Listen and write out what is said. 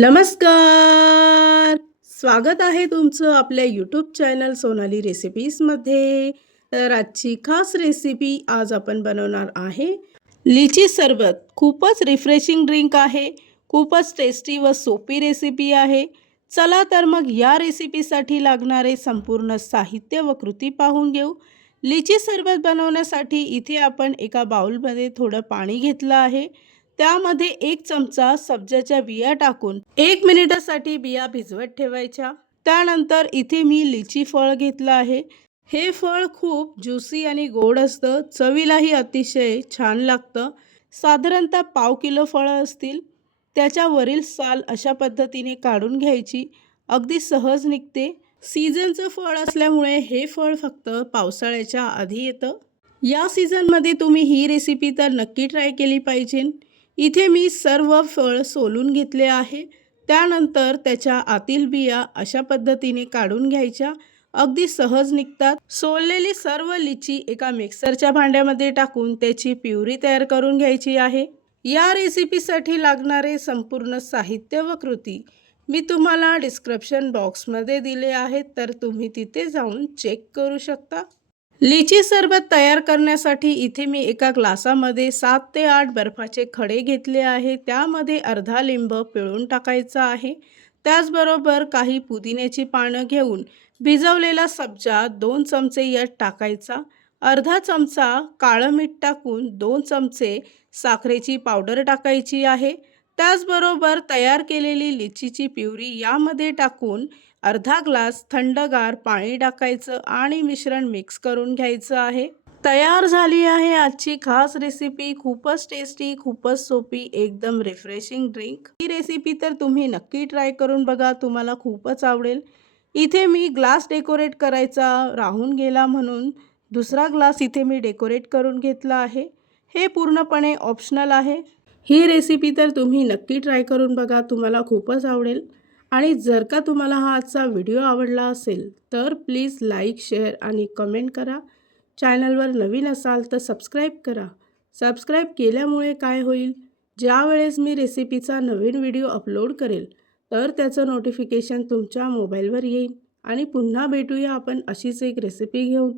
नमस्कार. स्वागत आहे तुमचं आपल्या यूट्यूब चॅनल सोनाली रेसिपीजमध्ये. तर आजची खास रेसिपी आज आपण बनवणार आहे लिची सरबत. खूपच रिफ्रेशिंग ड्रिंक आहे. खूपच टेस्टी व सोपी रेसिपी आहे. चला तर मग या रेसिपीसाठी लागणारे संपूर्ण साहित्य व कृती पाहून घेऊ. लिची सरबत बनवण्यासाठी इथे आपण एका बाउलमध्ये थोडं पाणी घेतलं आहे. त्यामध्ये 1 चमचा सब्जाच्या बिया टाकून 1 मिनिटासाठी बिया भिजवत ठेवायच्या. त्यानंतर इथे मी लिची फळ घेतलं आहे. हे फळ खूप ज्युसी आणि गोड असतं. चवीलाही अतिशय छान लागतं. साधारणतः पाव किलो फळं असतील. त्याच्यावरील साल अशा पद्धतीने काढून घ्यायची. अगदी सहज निघते. सीझनचं फळ असल्यामुळे हे फळ फक्त पावसाळ्याच्या आधी येतं. या सीझनमध्ये तुम्ही ही रेसिपी तर नक्की ट्राय केली पाहिजे. इथे मी सर्व फळ सोलून घेतले आहे. त्यानंतर त्याच्या आतील बिया अशा पद्धतीने काढून घ्यायच्या. अगदी सहज निघतात. सोललेली सर्व लिची एका मिक्सरच्या भांड्यामध्ये टाकून त्याची प्युरी तयार करून घ्यायची आहे. या रेसिपीसाठी लागणारे संपूर्ण साहित्य व कृती मी तुम्हाला डिस्क्रिप्शन बॉक्समध्ये दिले आहेत, तर तुम्ही तिथे जाऊन चेक करू शकता. लिची सरबत तयार करण्यासाठी इथे मी एका ग्लासामध्ये 7 ते 8 बर्फाचे खडे घेतले आहे. त्यामध्ये अर्धा लिंब पिळून टाकायचा आहे. त्याचबरोबर काही पुदिन्याची पानं घेऊन भिजवलेला सब्जा 2 चमचे यात टाकायचा. अर्धा चमचा काळं मीठ टाकून 2 चमचे साखरेची पावडर टाकायची आहे. त्याचबरोबर तयार केलेली लिचीची प्युरी यामध्ये टाकून अर्धा ग्लास थंडगार पाणी टाकायचं आणि मिश्रण मिक्स करून घ्यायचं आहे. तयार झाली आहे आजची खास रेसिपी. खूपच टेस्टी, खूपच सोपी, एकदम रिफ्रेशिंग ड्रिंक. ही रेसिपी तर तुम्ही नक्की ट्राय करून बघा. तुम्हाला खूपच आवडेल. इथे मी ग्लास डेकोरेट करायचा राहून गेला म्हणून दुसरा ग्लास इथे मी डेकोरेट करून घेतला आहे. हे पूर्णपणे ऑप्शनल आहे. ही रेसिपी तर तुम्ही नक्की ट्राय करून बघा. तुम्हाला खूपच आवडेल. आणि जर का तुम्हाला हा आजचा व्हिडिओ आवडला असेल तर प्लीज लाईक, शेअर आणि कमेंट करा. चॅनलवर नवीन असाल तर सबस्क्राईब करा. सबस्क्राईब केल्यामुळे काय होईल, ज्या वेळेस मी रेसिपीचा नवीन व्हिडिओ अपलोड करेल तर त्याचं नोटिफिकेशन तुमच्या मोबाईलवर येईल. आणि पुन्हा भेटूया आपण अशीच एक रेसिपी घेऊन.